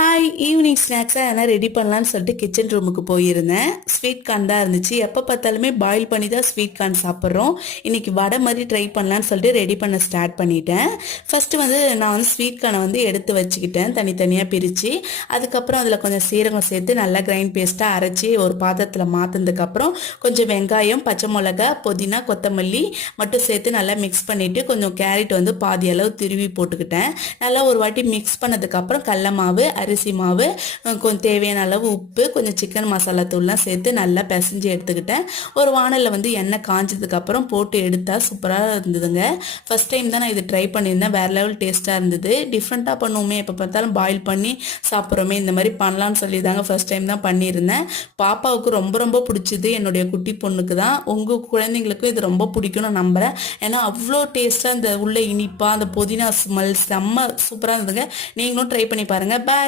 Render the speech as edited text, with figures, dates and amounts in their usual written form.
Hi evening ஸ்நாக்ஸாக எதனா ready பண்ணலான்னு சொல்லிட்டு கிச்சன் ரூமுக்கு போயிருந்தேன். ஸ்வீட் கார்ன் தான் இருந்துச்சு. எப்போ பார்த்தாலுமே பாயில் பண்ணி தான் ஸ்வீட் கார்ன் சாப்பிட்றோம். இன்றைக்கி வடை மாதிரி ட்ரை பண்ணலான்னு சொல்லிட்டு ரெடி பண்ண ஸ்டார்ட் பண்ணிட்டேன். ஃபஸ்ட்டு நான் ஸ்வீட் கார்னை எடுத்து வச்சுக்கிட்டேன் தனித்தனியாக பிரித்து. அதுக்கப்புறம் அதில் கொஞ்சம் சீரகம் சேர்த்து நல்லா கிரைண்ட் பேஸ்ட்டாக அரைச்சி ஒரு பாத்திரத்தில் மாற்றினதுக்கப்புறம் கொஞ்சம் வெங்காயம், பச்சை மிளகா, புதினா, கொத்தமல்லி மட்டும் சேர்த்து நல்லா மிக்ஸ் பண்ணிவிட்டு கொஞ்சம் கேரட் பாதி அளவு திருவி போட்டுக்கிட்டேன். நல்லா ஒரு வாட்டி மிக்ஸ் பண்ணதுக்கப்புறம் கடல மாவு, அரிசி மாவு, கொஞ்சம் தேவையான அளவு உப்பு, கொஞ்சம் சிக்கன் மசாலா தூள்லாம் சேர்த்து நல்லா பிசைஞ்சு எடுத்துக்கிட்டேன். ஒரு வானலில் எண்ணெய் காஞ்சதுக்கப்புறம் போட்டு எடுத்தால் சூப்பராக இருந்ததுங்க. ஃபஸ்ட் டைம் தான் நான் இது ட்ரை பண்ணியிருந்தேன். வேறு லெவல் டேஸ்ட்டாக இருந்தது. டிஃப்ரெண்ட்டாக பண்ணுவோமே, எப்போ பார்த்தாலும் பாயில் பண்ணி சாப்பிட்றோமே, இந்த மாதிரி பண்ணலான்னு சொல்லி தாங்க ஃபஸ்ட் டைம் தான் பண்ணியிருந்தேன். பாப்பாவுக்கு ரொம்ப ரொம்ப பிடிச்சிது. என்னுடைய குட்டி பொண்ணுக்கு தான். உங்கள் குழந்தைங்களுக்கும் இது ரொம்ப பிடிக்கும்னு நம்புகிறேன். ஏன்னா அவ்வளோ டேஸ்ட்டாக இந்த உள்ள இனிப்பாக அந்த புதினா ஸ்மெல் செம்ம சூப்பராக இருந்ததுங்க. நீங்களும் ட்ரை பண்ணி பாருங்கள். பாய்.